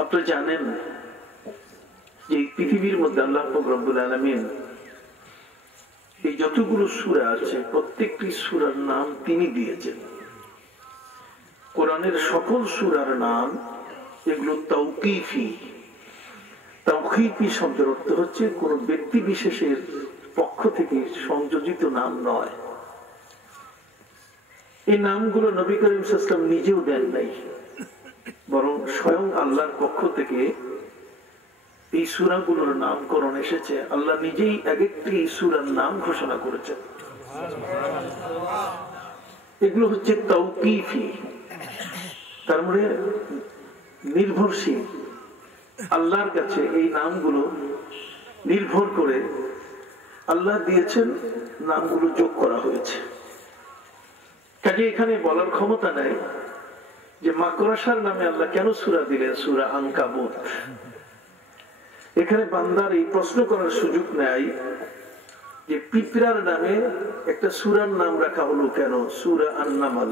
আপনারা জানেন যে পৃথিবীর মধ্যে আল্লাহ পাক রব্বুল আলামিন এই যতগুলো সূরা আছে প্রত্যেকটি সূরার নাম তিনি দিয়েছেন। কোরআনের সকল সূরার নাম এগুলো তাওকীফি। তাওকীফি শব্দের অর্থ হচ্ছে কোন ব্যক্তি বিশেষের পক্ষ থেকে সংযোজিত নাম নয়। এই নামগুলো নবী করিম সাল্লাল্লাহু আলাইহি ওয়াসাল্লাম নিজেও দেন নাই, বরং স্বয়ং আল্লাহর পক্ষ থেকে এই সূরাগুলোর নামকরণ এসেছে। আল্লাহ নিজেই এক একটি সূরার নাম ঘোষণা করেছেন। এগুলো হচ্ছে তাওকীফি, তার মানে নির্ভরশীল। আল্লাহর কাছে এই নামগুলো নির্ভর করে আল্লাহ দিয়েছেন, নামগুলো যোগ করা হয়েছে। কাজে এখানে বলার ক্ষমতা নাই যে মাকড়সার নামে আল্লাহ কেন সূরা দিলেন সূরা আনকাবুত। এখানে বান্দার এই প্রশ্ন করার সুযোগ নেই যে পিঁপড়ার নামে একটা সূরার নাম রাখা হলো কেন সূরা আন-নামল।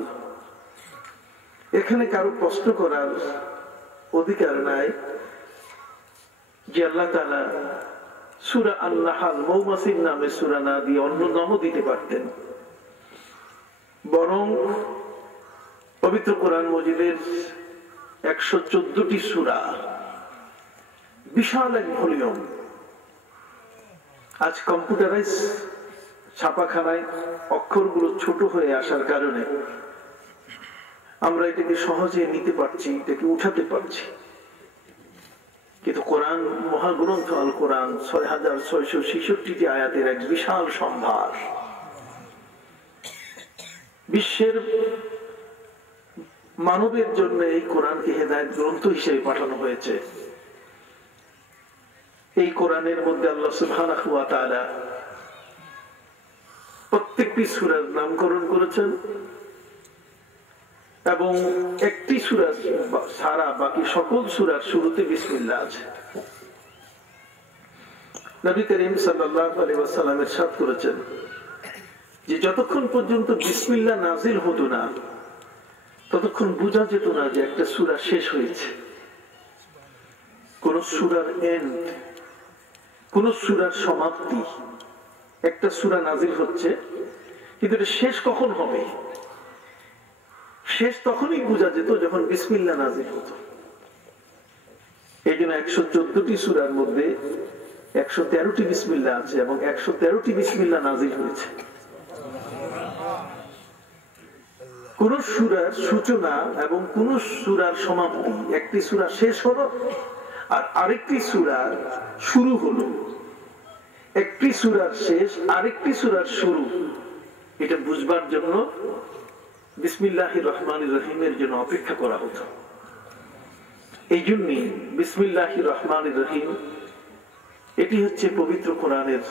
এখানে কারো প্রশ্ন করার অধিকার নাই যে আল্লাহ তাআলা সূরা আন-নাহল মৌমাছির নামে সূরা না দিয়ে অন্য নামও দিতে পারতেন। বরং পবিত্র কোরআন মজিদের 114টি সূরা, বিশাল এক ভলিউম। আজ কম্পিউটারাইজ ছাপাখানায় অক্ষরগুলো ছোট হয়ে আসার কারণে আমরা এটাকে সহজে নিতে পারছি, এটাকে উঠাতে পারছি। কিন্তু কোরআন মহাগ্রন্থ আল কোরআন 6666টি আয়াতের এক বিশাল সম্ভার। বিশ্বের মানবের জন্য এই কোরআনকে হেদায়েত গ্রন্থ হিসেবে পাঠানো হয়েছে। এই কোরআনের মধ্যে আল্লাহ সুবহানাহু ওয়া তাআলা প্রত্যেকটি সূরার নামকরণ করেছেন এবং একটি সূরা ছাড়া বাকি সকল সূরার শুরুতে বিসমিল্লাহ আছে। নবী করিম সাল্লাল্লাহু আলাইহি ওয়াসাল্লাম ইরশাদ করেছেন যে যতক্ষণ পর্যন্ত বিসমিল্লাহ নাজিল হতো না ততক্ষণ বোঝা যেত না যে একটা সূরা শেষ হয়েছে। কোন সূরার এন্ড, কোন সূরার সমাপ্তি। একটা সূরা নাজিল হচ্ছে কিন্তু এটা শেষ কখন হবে, শেষ তখনই বোঝা যেত যখন বিসমিল্লাহ নাজিল হতো। এই জন্য 114টি সূরার মধ্যে 113টি বিসমিল্লাহ আছে এবং 113টি বিসমিল্লাহ নাজিল হয়েছে। কোন সূরার সূচনা এবং কোন সূরার সমাপ্তি, একটি সূরা শেষ হলো আর আরেকটি সূরার শুরু হলো, একটি সূরার শেষ আরেকটি সূরার শুরু, এটা বুঝবার জন্য বিসমিল্লাহির রহমানির রহিমের জন্য অপেক্ষা করা হতো। এই জন্যে বিসমিল্লাহির রহমানির রহিম এটি হচ্ছে পবিত্র কোরআনের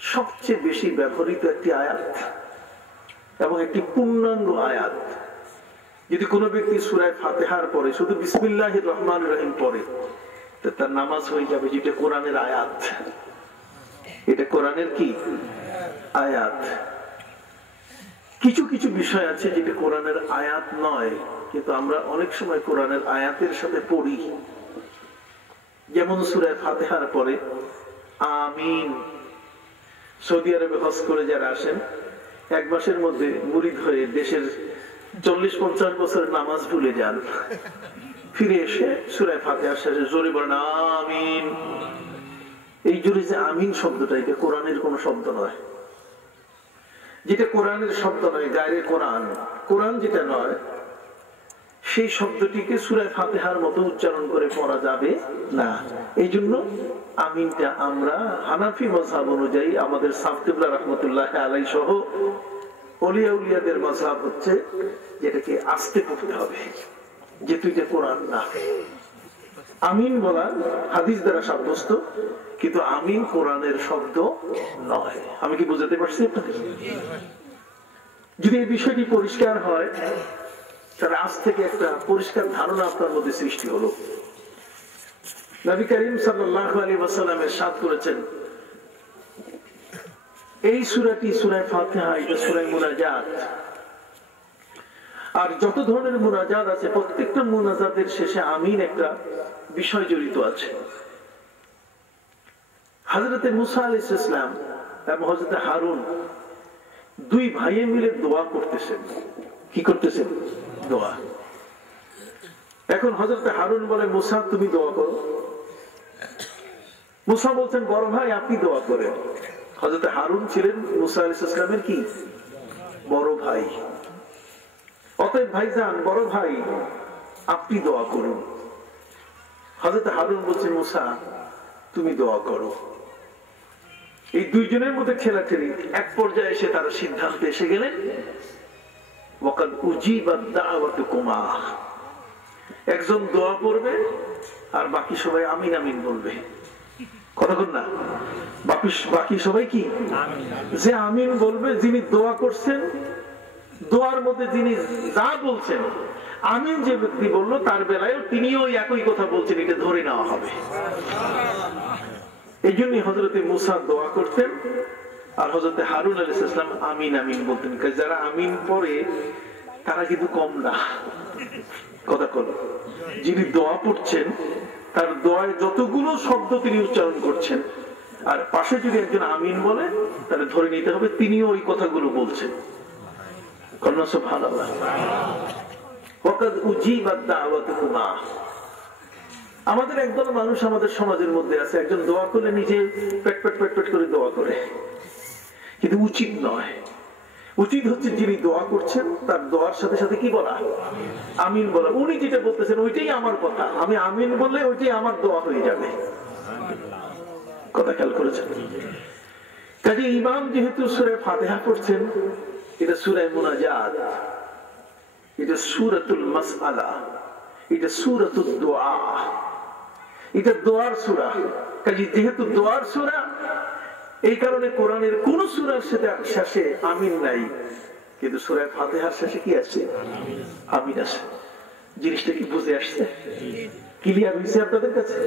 সবচেয়ে বেশি ব্যবহৃত একটি আয়াত এবং একটি পূর্ণাঙ্গ আয়াত। যদি কোনো ব্যক্তি সূরা ফাতিহার পরে শুধু বিসমিল্লাহির রহমানির রহিম পড়ে তার নামাজ হয়ে যাবে, যেটা কোরআনের আয়াত। এটা কোরআনের কি আয়াত। কিছু কিছু বিষয় আছে যেটা কোরআনের আয়াত নয়, কিন্তু আমরা অনেক সময় কোরআনের আয়াতের সাথে পড়ি। যেমন সূরা ফাতিহার পরে আমিন। সৌদি আরবে হজ করে যারা আসেন এক মাসের মধ্যে মুরিদ হয়ে দেশের 40-50 বছরের নামাজ ভুলে যান, ফিরে এসে সূরা ফাতিহার শেষে জোরে বলেন আমিন। এই জোরে যে আমিন শব্দটা, এটা কোরআনের কোন শব্দ নয়। যেটা কোরআনের শব্দ নয়, গায়রে কোরআন, কোরআন যেটা নয়, সেই শব্দটিকে সূরা ফাতিহার মতো উচ্চারণ করে পড়া যাবে না। এই জন্য আমিনটা আমরা হানাফি মাযহাব অনুযায়ী, আমাদের সাহেব কিবলা রাহমাতুল্লাহ আলাইহি সহ ওলিয়া উলিয়াদের মাযহাব হচ্ছে যেটাকে আস্তে পড়তে হবে, যেহেতু এটা কোরআন না। আমিন বলা হাদিস দ্বারা সাব্যস্ত, কিন্তু আমিন কোরআনের শব্দ নয়। আমি কি বুঝাতে পারছি আপনাদের? যদি এই বিষয়টি পরিষ্কার হয় তাহলে আজ থেকে একটা পরিষ্কার ধারণা আপনার মধ্যে সৃষ্টি হলো। নবী করিম সাল্লাল্লাহু আলাইহি ওয়াসাল্লাম ইরশাদ করেছেন, এই সূরাটি সূরা ফাতিহা, এটা সূরা মুনাজাত। আর যত ধরনের মুনাজাত আছে প্রত্যেকটা মুনাজাতের শেষে আমিন একটা বিষয় জড়িত আছে। হযরত মুসা আলাইহিস সালাম এবং হযরত হারুন দুই ভাইয়ে মিলে দোয়া করতেছেন। কি করতেছেন? দোয়া। এখন হযরত হারুন বলে, মুসা তুমি দোয়া করো। মুসা বলছেন, বড় ভাই আপনি দোয়া করেন। হযরত হারুন ছিলেন মুসা আলাইহিস সালামের কি বড় ভাই। অতএব ভাইজান, বড় ভাই আপনি দোয়া করুন। হযরত হারুন বলছেন, মুসা তুমি দোয়া করো। এই দুইজনের মধ্যে ঠেলাঠেলি, এক পর্যায়ে এসে তারা সিদ্ধান্তে এসে গেলেন, ওয়াকাদ উজিবাত দাওয়াতুকুমা, একজন দোয়া করবে আর বাকি সবাই আমিন আমিন বলবে। কথা বল না, বাকি সবাই কি যে আমিন বলবে, যিনি দোয়া করছেন দোয়ার মধ্যে যিনি যা বলছেন আমিন যে ব্যক্তি বললো তার বেলায় তিনিও একই কথা বলছেন, এটা ধরে নেওয়া হবে। এই জন্যই হযরত মুসা দোয়া করতেন আর হযরত হারুন আলাইহিস সালাম আমিন আমিন বলতেন। যারা আমিন পড়ে তারা কিন্তু কম না। কথা বলো, যিনি দোয়া পড়ছেন তার দোয়ায় যতগুলো শব্দ তিনি উচ্চারণ করছেন আর পাশে যদি একজন আমিন বলে তাহলে ধরে নিতে হবে তিনিও ওই কথাগুলো বলছেন। আমাদের একদল মানুষ আমাদের সমাজের মধ্যে আছে, একজন দোয়া করলে নিজে পেট পেট পেট পেট করে দোয়া করে, কিন্তু উচিত নয়। উচিত হচ্ছে যিনি দোয়া করছেন তার দোয়ার সাথে সাথে কি বলা? আমিন বলা। উনি যেটা বলতেছেন ওইটাই আমার কথা, আমি আমিন বললে ওইটাই আমার দোয়া হয়ে যাবে। কথা খেয়াল করেছেন? কাজে ইমাম যেহেতু সূরা ফাতিহা পড়ছেন, এটা সূরা মুনাজাত, এটা সূরাতুল মাসআলা, এটা সূরাতুদ দুআ, এটা দোয়ার সূরা। কাজে যেহেতু দোয়ার সূরা, এই কারণে কোরআনের কোন সূরার শেষে আমিন নাই, কিন্তু সূরা ফাতিহার শেষে কি আছে? আমিন আছে। জিনিসটা কি বুঝে আসছে? ক্লিয়ার হয়েছে আপনাদের কাছে?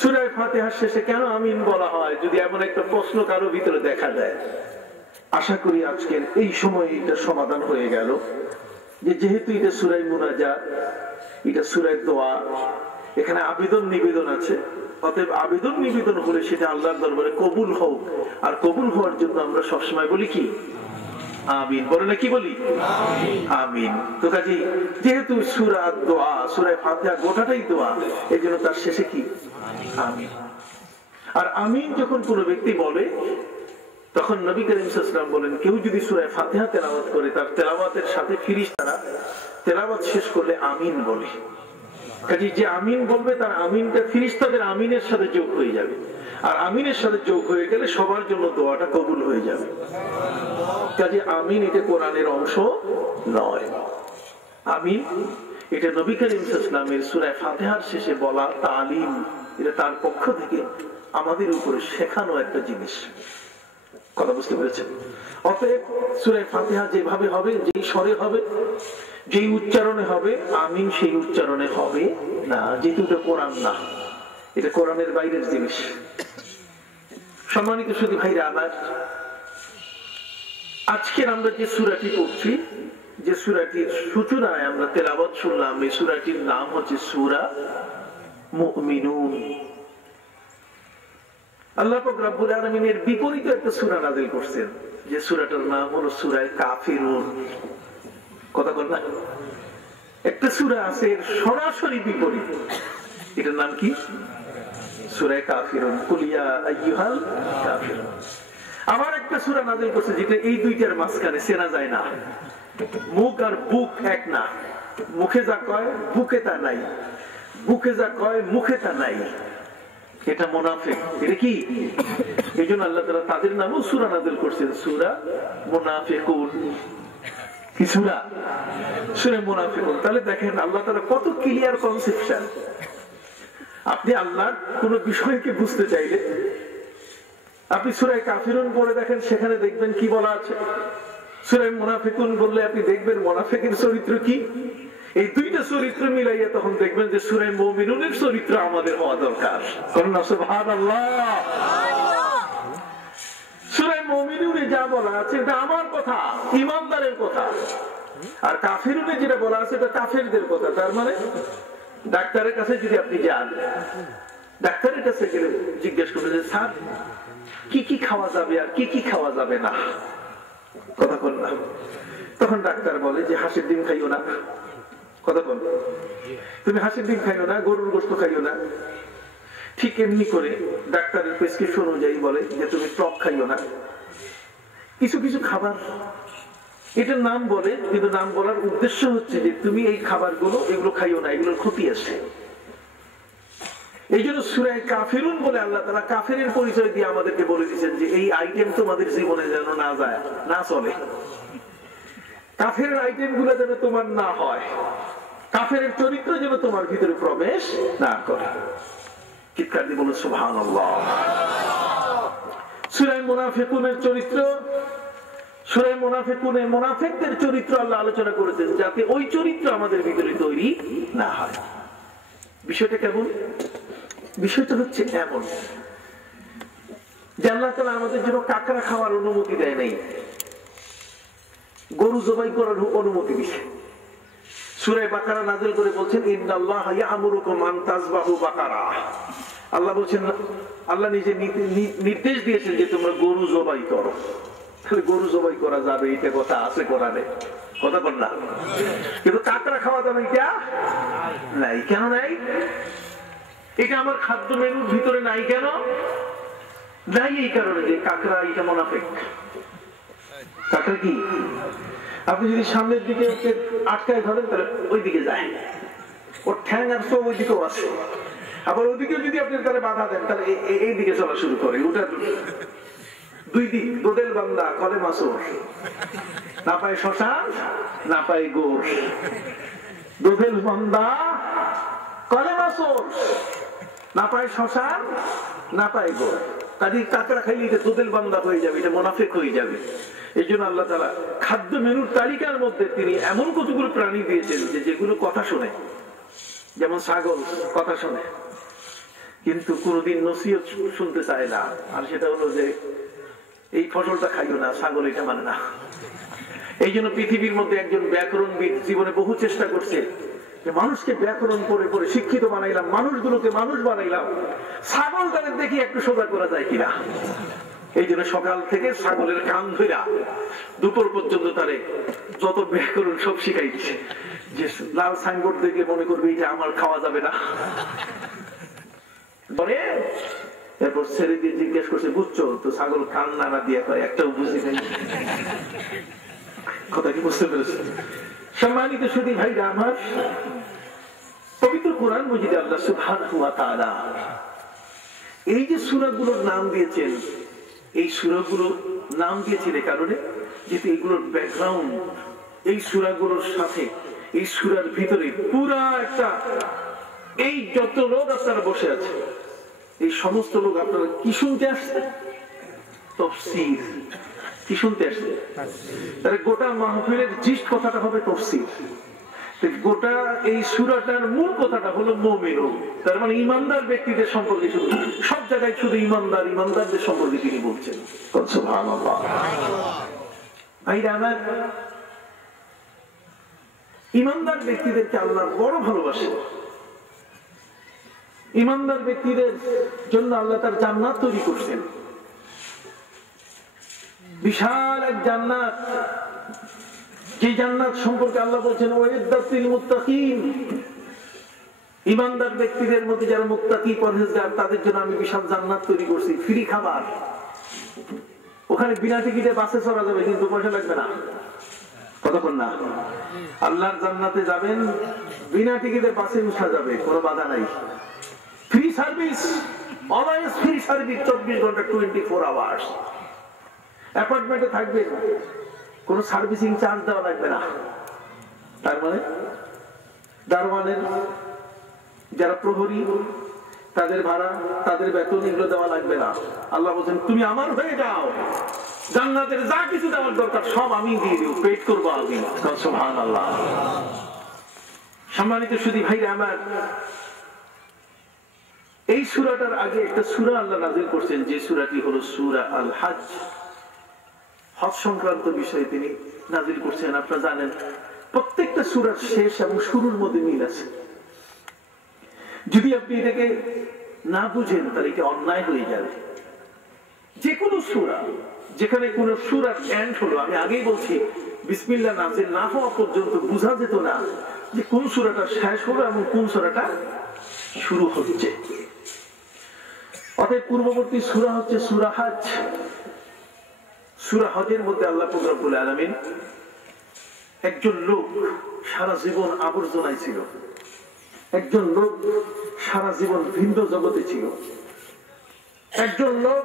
সূরা ফাতিহার শেষে কেন আমিন বলা হয় যদি এমন একটা প্রশ্ন কারো ভিতরে দেখা দেয়? আশা করি আজকের এই সময় এটা সমাধান হয়ে গেল যে যেহেতু এটা সূরা মুনাজাত, এটা সূরা দোয়া, এখানে আবেদন নিবেদন আছে, অতএব আবেদন নিবেদন হলে সেটা আল্লাহর দরবারে কবুল হোক। আর কবুল হওয়ার জন্য আমরা সবসময় বলি কি? আমিন। বলে না কি বলি? আমিন। তো কাজে যেহেতু সূরা দোয়া, সূরা ফাতিহা গোটাটাই দোয়া, এই জন্য তার শেষে কি? আমিন। আর আমিন যখন কোন ব্যক্তি বলে তখন নবী করিম সাল্লাল্লাহু আলাইহি ওয়াসাল্লাম বলেন, কেউ যদি সূরা ফাতিহা তেলাওয়াত করে তার তেলাওয়াতের সাথে ফেরেশতারা তেলাওয়াত শেষ করলে আমিন বলে। কাজে যে আমিন বলবে তার আমিনটা ফেরেশতাদের আমিনের সাথে যোগ হয়ে যাবে, আর আমিনের সাথে যোগ হয়ে গেলে সবার জন্য দোয়াটা কবুল হয়ে যাবে। কাজে আমিন এটা কোরআনের অংশ নয়। আমিন এটা নবী করিম সাল্লাল্লাহু আলাইহি ওয়াসাল্লামের সূরা ফাতিহার শেষে বলা তালিম, এটা তার পক্ষ থেকে আমাদের উপরে শেখানো একটা জিনিস। কথা বুঝতে পেরেছেন? অতএব সূরা ফাতিহা যেভাবে হবে, যেই স্বরে হবে, যেই উচ্চারণে হবে, আমিন সেই উচ্চারণে হবে না, যেহেতু এটা কোরআন না, এটা কোরআনের বাইরের জিনিস। সম্মানিত সুধী ভাইরা আমার, আজকের আমরা যে সূরাটি পড়ছি, যে সূরাটির সূচনায় আমরা তেলাওয়াত শুনলাম, এই সূরাটির নাম হচ্ছে সূরা মুমিনুন। আল্লাহ পাক রব্বুল আলামিনের বিপরীতে একটা সূরা নাযিল করছেন, যে সূরাটার নাম হলো সূরা কাফিরুন। কথা বল না, একটা সূরা আছে এর সরাসরি বিপরীত, এটার নাম কি? সূরা কাফিরুন। কুল ইয়া আইয়ুহাল কাফিরুন। আবার একটা সূরা নাযিল করছে যেটা এই দুইটার মাঝখানে, চেনা যায় না। মুখ আর বুক এক না, মুখে যা কয় বুকে তা নাই, বুকে যা কয় মুখে তা নাই, এটা মুনাফিক। এটা কি? এই জন্য আল্লাহ তাআলা তাদের নামও সূরা নাযিল করছেন, সূরা মুনাফিকুন। কি সূরা? সূরা মুনাফিকুন। তাহলে দেখেন আল্লাহ তাআলা কত ক্লিয়ার কনসেপশন। আপনি আল্লাহর কোন বিষয়কে বুঝতে চাইলে আপনি সূরা কাফিরুন পড়ে দেখেন, সেখানে দেখবেন কি বলা আছে। সূরা মুনাফিকুন বললে আপনি দেখবেন মুনাফিকের চরিত্র কি। এই দুইটা চরিত্র মিলাইয়া তখন দেখবেন যে সূরা মুমিনুনের চরিত্র আমাদের হওয়া দরকার। সুবহানাল্লাহ। সূরা মুমিনুনে যা বলা আছে এটা আমার কথা, ঈমানদারের কথা। আর কাফিরুনে যেটা বলা আছে এটা কাফেরদের কথা। তার মানে ডাক্তারের কাছে যদি আপনি যান, ডাক্তারের কাছে গেলে জিজ্ঞেস করবেন যে স্যার কি কি খাওয়া যাবে আর কি কি খাওয়া যাবে না, কথা বল না। তখন ডাক্তার বলে যে হাঁসের ডিম খাইও না, কথা বল, তুমি হাঁসের ডিম খাইও না, গরুর গোশত খাইও না। ঠিক এমনি করে ডাক্তারের প্রেসক্রিপশন অনুযায়ী বলে যে তুমি টক খাইও না। কিছু কিছু খাবার এটার নাম বলে, কিন্তু নাম বলার উদ্দেশ্য হচ্ছে যে তুমি এই খাবারগুলো এগুলো খাইও না, এগুলোর ক্ষতি আছে। এই জন্য সূরা কাফিরুন বলে আল্লাহ তাআলা কাফেরের পরিচয় দিয়ে আমাদেরকে বলে দিয়েছেন যে এই আইটেম তোমাদের জীবনে যেন না যায়, না চলে। কাফেরের আইটেম গুলো যেন তোমার না হয়, কাফেরের চরিত্র যেন তোমার ভিতরে প্রবেশ না করে। চিৎকার দিয়ে বলুন সুবহানাল্লাহ। সূরা মুনাফিকুনের চরিত্র, সূরা মুনাফিকুনে মুনাফিকদের চরিত্র আল্লাহ আলোচনা করেছেন যাতে ওই চরিত্র আমাদের ভিতরে তৈরি না হয়। বিষয়টা কেমন? বিষয়টা হচ্ছে এমন যে আল্লাহ তাআলা আমাদের জন্য কাকড়া খাওয়ার অনুমতি দেয় নাই, গরু জবাই করার অনুমতি দিয়েছে। সূরা বাকারা নাযিল করে বলছেন ইন্নাল্লাহা ইয়া'মুরুকুম আন তাযবাহু বাকারা। আল্লাহ বলছেন, আল্লাহ নিজে নির্দেশ দিয়েছেন যে তোমরা গরু জবাই করো। তাহলে গরু জবাই করা যাবে এটা কথা আছে কোরআনে, কথা বল না। কিন্তু কাকড়া খাওয়া যাবে এটা নাই। কেন নাই? এটা আমার খাদ্য মেনুর ভিতরে নাই। কেন নাই? এই কারণে যে কাকড়া এটা মুনাফিক। কাকড়া কি? আপনি যদি সামনের দিকে আটকায় ধরেন তাহলে ওই দিকে যায়, ওর ঠ্যাং আর সব ওই দিকেও আছে। আবার ওইদিকে যদি আপনি তাহলে বাধা দেন তাহলে এই দিকে চলা শুরু করে। ওটা দুই দিক, দোদেল বান্দা কলে মাসুর, না পায় শ্মশান না পায় গোর। দোদেল বান্দা কলে মাসুর, না পায় শ্মশান না পায় গোর। কাজে কাকড়া খাইলে এটা দোদেল বান্দা হয়ে যাবে, এটা মুনাফিক হয়ে যাবে। এই জন্য আল্লাহ তাআলা খাদ্য মেনুর তালিকার মধ্যে তিনি এমন কতগুলো প্রাণী দিয়েছেন যে যেগুলো কথা শোনে। যেমন ছাগল কথা শোনে কিন্তু কোনদিন নসিহত শুনতে চায় না। আর সেটা হলো যে এই ফসলটা খাইও না, ছাগল এটা মানে না। এই জন্য পৃথিবীর মধ্যে একজন ব্যাকরণবিদ জীবনে বহু চেষ্টা করছে যে মানুষকে ব্যাকরণ পড়ে পড়ে শিক্ষিত বানাইলাম, মানুষগুলোকে মানুষ বানাইলাম, ছাগল তাদের দেখি একটু সোজা করা যায় কিনা। এই জন্য সকাল থেকে ছাগলের কান ধইরা দুপুর পর্যন্ত তারে যত ব্যাকরণ সব শিখাই দিচ্ছে। যে লাল সাইনবোর্ড দেখে মনে করবে এটা আমার খাওয়া যাবে না। এরপর ছেড়ে দিয়ে জিজ্ঞেস করছে বুঝছো তো? ছাগল কান নাড়া দিয়ে কয় একটাও বুঝি নাই। কথা কি বুঝতে পেরেছে? সম্মানিত সুধী ভাইরা আমার, পবিত্র কোরআন মজিদে আল্লাহ সুবহানাহু ওয়া তাআলা এই যে সূরাগুলোর নাম দিয়েছেন, এই সূরাগুলোর নাম দিয়েছেন এই কারণে যেহেতু এগুলোর ব্যাকগ্রাউন্ড এই সূরাগুলোর সাথে, এই সূরার ভিতরে পুরা একটা, এই যত লোক আপনারা বসে আছে এই সমস্ত লোক আপনারা কি শুনতে আসছে? তাফসীর। কি শুনতে আসছে? তাহলে গোটা মাহফিলের জিস্ট কথাটা হবে তাফসীর। গোটা এই সূরাটার মূল কথাটা হলো মুমিনুন। তার মানে ঈমানদার ব্যক্তিদের সম্পর্কে, শুধু সব জায়গায় শুধু ঈমানদারদের সম্পর্কে তিনি বলছেন। সুবহানাল্লাহ। আমার ঈমানদার ব্যক্তিদেরকে আল্লাহ বড় ভালোবাসে। ঈমানদার ব্যক্তিদের জন্য আল্লাহ তার জান্নাত তৈরি করছেন, বিশাল এক জান্নাত। যে জান্নাত সম্পর্কে আল্লাহ বলছেন ওয়াইদাত লিল মুত্তাকিন, ঈমানদার ব্যক্তিদের মধ্যে যারা মুত্তাকি পরহেজগার তাদের জন্য আমি বিশাল জান্নাত তৈরি করছি। ফ্রি খাবার, ওখানে বিনা টিকিটে বাসে চড়া যাবে কিন্তু পয়সা লাগবে না। কতক্ষণ না আল্লাহর জান্নাতে যাবেন, বিনা টিকিটে বাসে উঠা যাবে, কোনো বাধা নাই। Free service, always free service, 24 ঘন্টা 24 আওয়ার্স। অ্যাপার্টমেন্টে থাকবেন, কোন সার্ভিসিং চার্জ দেওয়া লাগবে না। তার মানে দারওয়ানের যারা প্রহরী তাদের ভাড়া, তাদের বেতন এগুলো দেওয়া লাগবে না। আল্লাহ বলছেন তুমি আমার হয়ে যাও, জান্নাতের যা কিছু দেওয়ার দরকার সব আমি দিয়ে দিব, পেট করবো আমি। সুবহানাল্লাহ। সম্মানিত সুধী ভাইরা আমার, এই সূরাটার আগে একটা সূরা আল্লাহ নাযিল করছেন যে সূরাটি হলো সূরা আল হজ। হজ সংক্রান্ত বিষয়ে তিনি নাযিল করছেন। আপনারা জানেন প্রত্যেকটা সূরার শেষ এবং শুরুর মধ্যে মিল আছে। যদি আপনি এটাকে না বুঝেন তাহলে এটা অন্যায় হয়ে যাবে। যে কোনো সূরা, যেখানে কোন সূরার এন্ড হলো, আমি আগেই বলছি বিসমিল্লাহ নাযিল না হওয়া পর্যন্ত বোঝা যেত না যে কোন সূরাটা শেষ হলো এবং কোন সূরাটা শুরু হচ্ছে। অতএব পূর্ববর্তী সূরা হচ্ছে সূরা হজ। সূরা হজের মধ্যে আল্লাহ পাক রব্বুল আলামিন একজন লোক সারা জীবন আবর্জনায় ছিল, একজন লোক সারা জীবন ভিন্ন জগতে ছিল, একজন লোক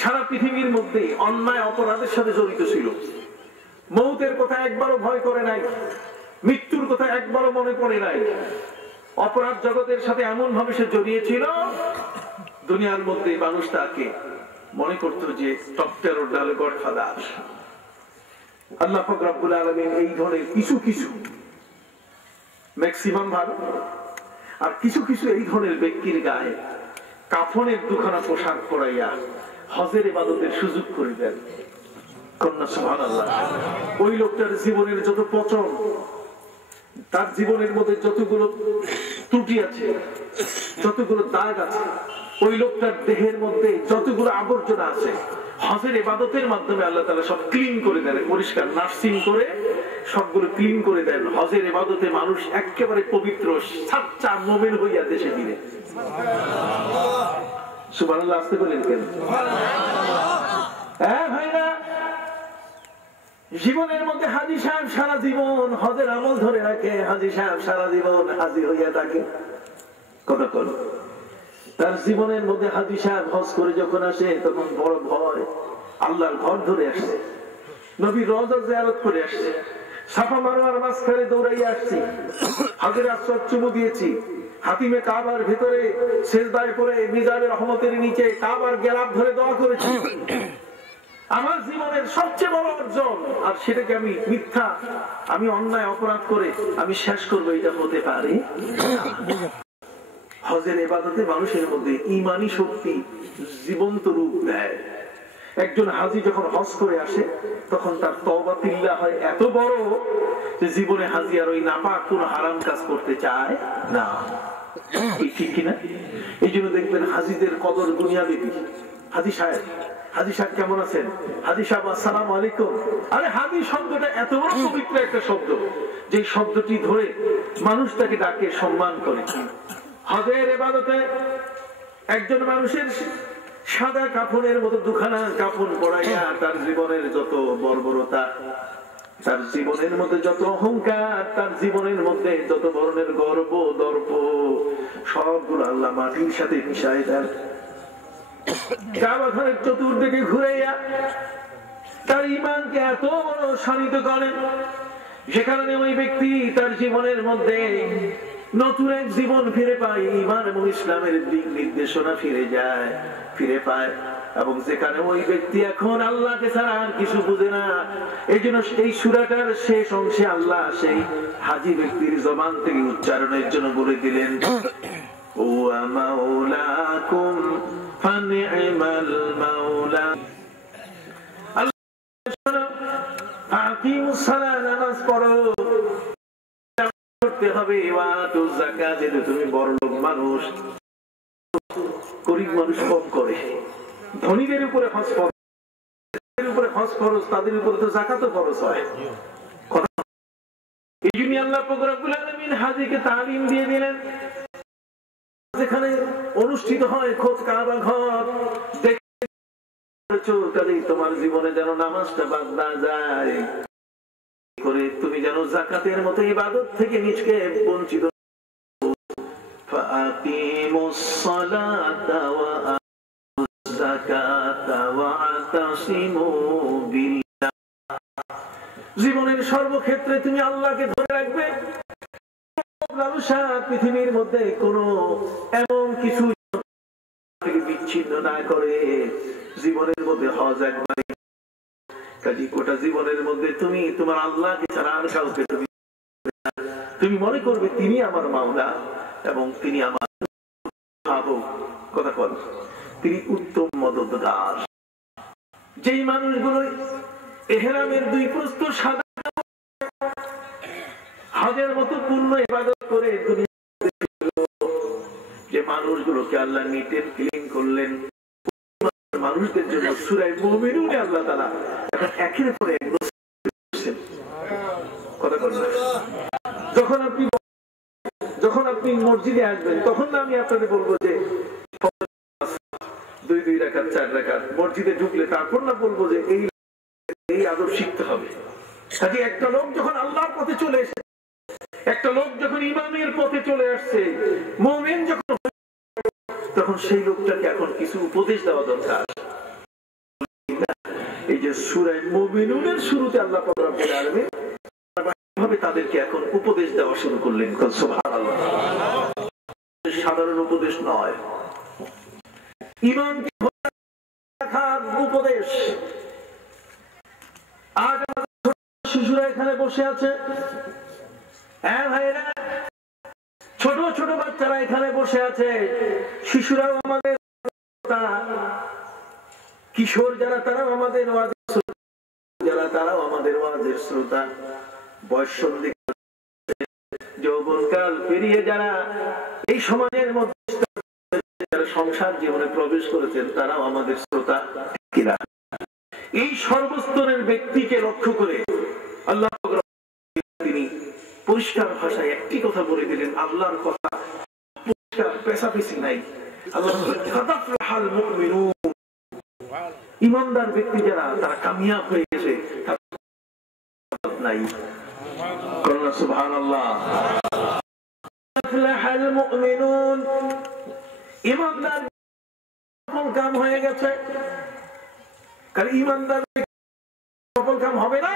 সারা পৃথিবীর মধ্যে অন্যায় অপরাধের সাথে জড়িত ছিল। মৌতের কথা একবারও ভয় করে নাই, মৃত্যুর কথা একবারও মনে পড়ে নাই। অপরাধ জগতের সাথে এমন ভাবে সে জড়িয়েছিল, দুনিয়ার মধ্যে মানুষ তাকে মনে করত যে টপ টেরর ডালে গডফাদার। আল্লাহ পাক রব্বুল আলামিন এই ধরনের কিছু কিছু, ম্যাক্সিমাম ভালো আর কিছু কিছু এই ধরনের ব্যক্তির গায়ে কাফনের দুখানা পোশাক পরাইয়া হজের ইবাদতের সুযোগ করে দেন। কন্যা সুবহানাল্লাহ। ওই লোকটার জীবনের যত পচন, তার জীবনের মধ্যে যতগুলো ত্রুটি আছে, যতগুলো দাগ আছে, ওই লোকটার দেহের মধ্যে যতগুলো আবর্জনা আছে, হজের ইবাদতের মাধ্যমে আল্লাহ তাআলা সব ক্লিন করে দেন, পরিষ্কার নার্সিং করে সবগুলো ক্লিন করে দেন। হজের ইবাদতে মানুষ একেবারে পবিত্র সাচ্চা মুমিন হইয়া দেশে ফিরে। সুবহানাল্লাহ। আসতে বলেন কেন? হ্যাঁ ভাইরা, জীবনের মধ্যে হাজী সাহেব সারা জীবন হজের আমল ধরে রাখে, হাজী সাহেব সারা জীবন হাজী হইয়া থাকে। কথা কল, তার জীবনের মধ্যে হাজী সাহেব হজ করে যখন আসে তখন বড় ভয়, আল্লাহর ঘর ধরে আসছে, নবীর রওজা জিয়ারত করে আসছে, সাফা মারওয়ার মাঝখানে দৌড়াইয়া আসছি, হাজরে আসওয়াদ চুমু দিয়েছি, হাতিমে কাবার ভিতরে সিজদায় পড়ে মিজাবে রহমতের নিচে কাবার গেলাপ ধরে দোয়া করেছি। আমার জীবনের সবচেয়ে বড় অর্জন, আর সেটাকে আমি মিথ্যা, আমি অন্যায় অপরাধ করে আমি শেষ করবো, এটা হতে পারে? হজের ইবাদতে মানুষের মধ্যে ঈমানি শক্তি জীবন্ত রূপ দেয়। একজন হাজী যখন হজ করে আসে তখন তার তওবা তিল্লা হয় এত বড় যে জীবনে হাজী আর ওই নাপাক কোন হারাম কাজ করতে চায় না। ঠিক কিনা? এই জন্য দেখবেন হাজীদের কদর দুনিয়া ব্যাপী। হাজী সাহেব, হাজী সাহেব কেমন আছেন? হাজী সাহেব আসসালামু আলাইকুম। আরে হাজী শব্দটা এত বড় পবিত্র একটা শব্দ, যে শব্দটি ধরে মানুষ তাকে ডাকে, সম্মান করে। হজের ইবাদতে একজন মানুষের সাদা কাফনের মতো দুখানা কাফন পরাইয়া তার জীবনের যত বর্বরতা, তার জীবনের মধ্যে যত অহংকার, তার জীবনের মধ্যে যত ধরনের গর্ব দর্প, সবগুলো আল্লাহ মাটির সাথে মিশায় দেন। কাবা ঘরের চতুর্দিকে ঘুরাইয়া তার ঈমানকে এত বড় শানিত করেন, যে কারণে ওই ব্যক্তি তার জীবনের মধ্যে নতুন এক জীবন ফিরে পায়, ঈমান এবং ইসলামের দিক নির্দেশনা ফিরে পায়। এবং যেখানে ওই ব্যক্তি এখন আল্লাহকে ছাড়া আর কিছু বুঝে না, এই জন্য এই সূরাটার শেষ অংশে আল্লাহ সেই হাজী ব্যক্তির জবান থেকে উচ্চারণের জন্য বলে দিলেন, ওয়া মাওলাকুম ফানি'মাল মাওলা। আল্লাহ আকিমুস সালাত, নামাজ পড়ো, করতে হবে, ওয়াতু যাকাত। যেহেতু তুমি বড় লোক মানুষ, গরিব মানুষ কম করে, ধনীদের উপরে হজ ফরজ, তাদের উপরে তো যাকাতও ফরজ হয়। এই জন্য আল্লাহ পাক রব্বুল আলামিন হাজীকে তালিম দিয়ে দিলেন, যেখানে অনুষ্ঠিত হয় খোদ কাবা ঘর, তোমার জীবনে যেন নামাজটা বাদ না যায়, করে তুমি যেন যাকাতের মতো ইবাদত থেকে নিজকে বঞ্চিত। ফাআকিমুস সালাতা ওয়া আতুজ যাকাতা ওয়া আতাসিমু বিল্লাহ। জীবনের সর্বক্ষেত্রে তুমি আল্লাহকে ধরে রাখবে, পৃথিবীর মধ্যে কোনো এমন কিছু বিচ্ছিন্ন না করে। জীবনের মধ্যে হজ একবারে, কাজী গোটা জীবনের মধ্যে তুমি তোমার আল্লাহকে ছাড়া আর কাউকে তুমি মনে করবে তিনি আমার মাওলা এবং তিনি আমার কথা বল, তিনি উত্তম মদতগার। যেই মানুষগুলো ইহরামের দুই প্রস্থ সাদা হজের মতো পূর্ণ ইবাদত করে যে মানুষগুলোকে আল্লাহ নিট এন্ড ক্লিন করলেন, মানুষদের জন্য সূরা মুমিনুনে আল্লাহ তাআলা একের পর এক কথা বলছেন। যখন আপনি মসজিদে আসবেন তখন না আমি আপনাদের বলবো যে 2 রাকাত 4 রাকাত, মসজিদে ঢুকলে তারপর না বলবো যে এই আদব শিখতে হবে। কাজে একটা লোক যখন আল্লাহর পথে চলে এসেছে, একটা লোক যখন ইমামের পথে চলে আসছে, মুমিন যখন, তখন সেই লোকটাকে এখন কিছু উপদেশ দেওয়া দরকার। এই যে সূরা মুমিনুনের শুরুতে আল্লাহ পাক রব্বুল আলামিন ভাবে তাদেরকে এখন উপদেশ দেওয়া শুরু করলেন। সুবহানাল্লাহ। সাধারণ উপদেশ নয়, ঈমানকে রাখার উপদেশ। আজ আমাদের শিশুরা এখানে বসে আছে, হ্যাঁ ভাইরা, ছোট ছোট বাচ্চারা এখানে বসে আছে, শিশুরাও আমাদের, কিশোর যারা তারাও আমাদের ওয়াজের শ্রোতা, যারা তারাও আমাদের ওয়াজের শ্রোতা, বয়ঃসন্ধি যৌবনকাল পেরিয়ে যারা এই সমাজের মধ্যে যারা সংসার জীবনে প্রবেশ করেছেন তারাও আমাদের শ্রোতা কিনা। এই সর্বস্তরের ব্যক্তিকে লক্ষ্য করে আল্লাহ তিনি পরিষ্কার ভাষায় একটি কথা বলে দিলেন, আল্লাহর কথা পরিষ্কার, পেশাপেশি নাই। আল্লাহ ঈমানদার ব্যক্তি যারা তারা কামিয়াব হয়ে গেছে, নাই। সুবহানাল্লাহ। আফলাহাল মুমিনুন, ঈমানদার সফল কাম হয়ে গেছে। কারণ ঈমানদার সফল কাম হবে না।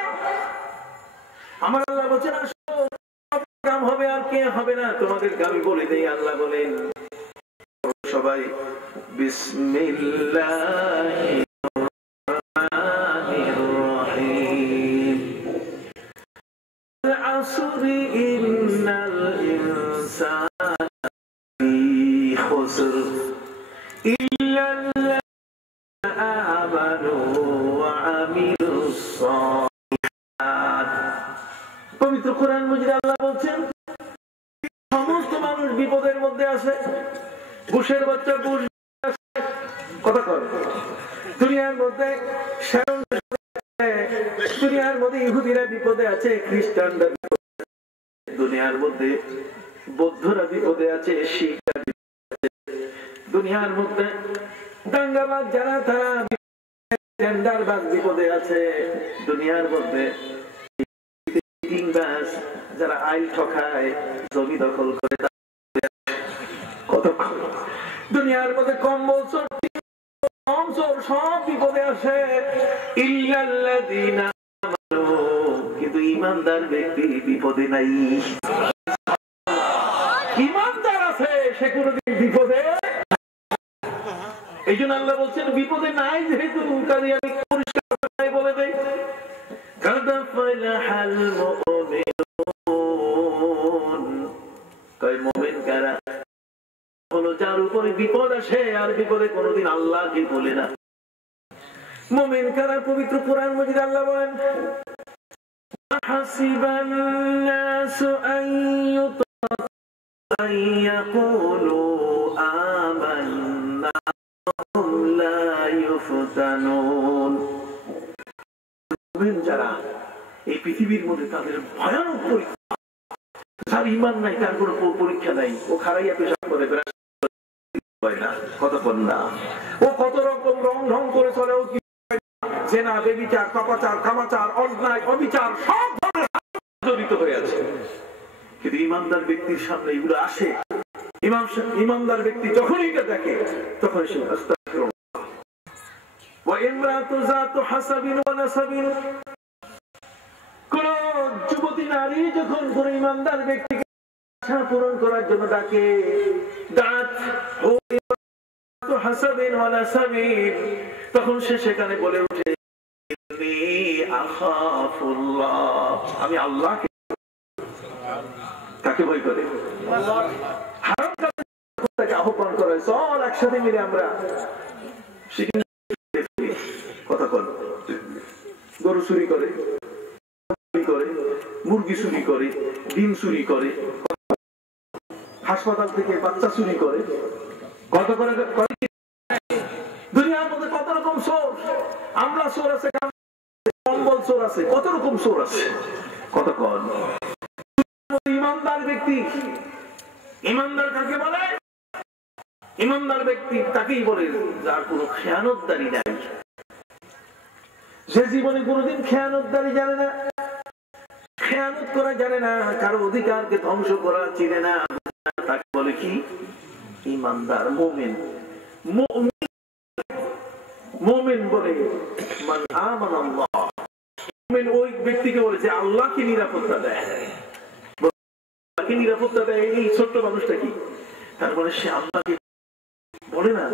আমার আল্লাহ বলেন সফল কাম হবে, আর কে হবে না তোমাদেরকে আমি বলে দেই। আল্লাহ বলেন সবাই বিসমিল্লাহির রহমানির রহিম। আসরি ইন্নাল ইনসানা ফি খুসর ইল্লাল্লাযিনা আমানু ওয়া আমিলুস সালিহাত। পবিত্র কোরআন মজিদে আল্লাহ বলেন সমস্ত মানুষ বিপদের মধ্যে আছে। ঘুষের বাচ্চা ঘুষ কথা কর, দুনিয়ার মধ্যে দুনিয়ার মধ্যে ইহুদিরা বিপদে আছে, খ্রিস্টানরা বিপদে আছে, দুনিয়ার মধ্যে বৌদ্ধরা বিপদে আছে, শিখরা বিপদে আছে, দুনিয়ার মধ্যে দাঙ্গাবাজ যারা তারা টেন্ডারবাজ বিপদে আছে, দুনিয়ার মধ্যে যারা আইল ঠকায়, জমি দখল করে, দুনিয়ার মধ্যে কম্বল চোর সব বিপদে আসে, ইল্লাল্লাযিনা আমানু, কিন্তু ঈমানদার ব্যক্তি বিপদে নাই। ঈমানদার আছে, সে কোনদিন বিপদে, এই জন্য আল্লাহ বলছেন বিপদে নাই যেহেতু কাজে আমি পরিষ্কার বলে দেই, কাদ ফালাহাল মুমিনুন, কয় মুমিন কারা হলো যার উপরে বিপদ আসে আর বিপদে কোনদিন আল্লাহকে বলে না। মুমিন কারা? পবিত্র কোরআন মজিদে আল্লাহ বলেন হাসিবান নাসু আন ইয়াকুলু আমান্না হুম লা ইফতানুন। মুমিন যারা, এই পৃথিবীর মধ্যে তাদের ভয়ানক পরীক্ষা, যার ঈমান নাই তার কোনো পরীক্ষা নাই, ও খারাইয়া পেশাব করে ও কত রকম রং ঢং করে চলে, জেনা, বেবিচার, পাপাচার, কামাচার, অন্যায়, অবিচার সব ধরনের জড়িত হয়ে আছে। কিন্তু ঈমানদার ব্যক্তির সামনে এগুলো আসে, ঈমানদার ব্যক্তি যখন এটা দেখে তখন সে আস্তাগফিরুল্লাহ। ওয়া ইমরাতু যাতু হাসাবিন ওয়া নাসাবিন, কোন যুবতী নারী যখন কোন ঈমানদার ব্যক্তিকে আশা পূরণ করার জন্য ডাকে, তখন সে সেখানে বলে উঠে আমি আল্লাহকে, কাকে ভয় করে? আহ্বান করে চল একসাথে মিলে আমরা কথা বল, গরু চুরি করে মুরগি চুরি করে, ডিম চুরি করে, হাসপাতাল থেকে বাচ্চা চুরি করে, কত করে দুনিয়ার মধ্যে কত রকম চোর, আমরা চোর আছে, কম্বল চোর আছে, কত রকম চোর আছে, কত কর। ইমানদার ব্যক্তি, ইমানদার কাকে বলে? ইমানদার ব্যক্তি তাকেই বলে যার কোনো খেয়ানতদারি নাই, যে জীবনে কোনোদিন খেয়ানতদারি জানে না, খেয়ানত করা জানে না, কারো অধিকারকে ধ্বংস করা চিনে না, তাকে বলে কি? ইমানদার, মুমিন। মুমিন বলে মান আমানাল্লাহ, মুমিন ওই ব্যক্তিকে বলে যে আল্লাহকে নিরাপত্তা দেয়, আল্লাহকে নিরাপত্তা দেয়। এই ছোট্ট মানুষটা কি? তারপরে সে আল্লাহকে বলে না,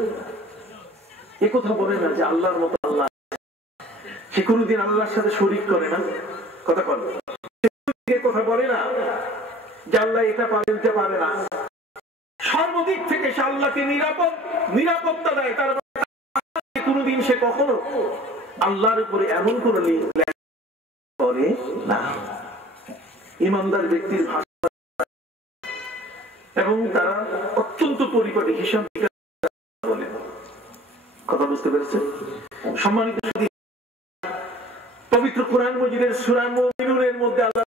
এ কথা বলে না যে আল্লাহর মতো আল্লাহ, সে কোনদিন আল্লাহর সাথে শরীক করে না, কথা বলে কথা বলে না যে আল্লাহ এটা পারে, দিতে পারে না। সর্বদিক থেকে সে আল্লাহকে নিরাপত্তা দেয়। তার কোনদিন সে কখনো আল্লাহর উপরে এমন কোন করে না। ইমানদার ব্যক্তির ভাষা এবং তারা অত্যন্ত পরিপাটি হিসাব বলে, কথা বুঝতে পেরেছেন? সম্মানিত পবিত্র কোরআন মজিদের সূরা মুমিনুনের মধ্যে আল্লাহ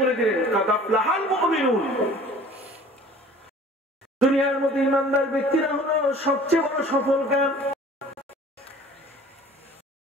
বলে দিলেন কাদ আফলাহাল মুমিনুন, দুনিয়ার মধ্যে ইমানদার ব্যক্তিরা হলো সবচেয়ে বড় সফলকাম।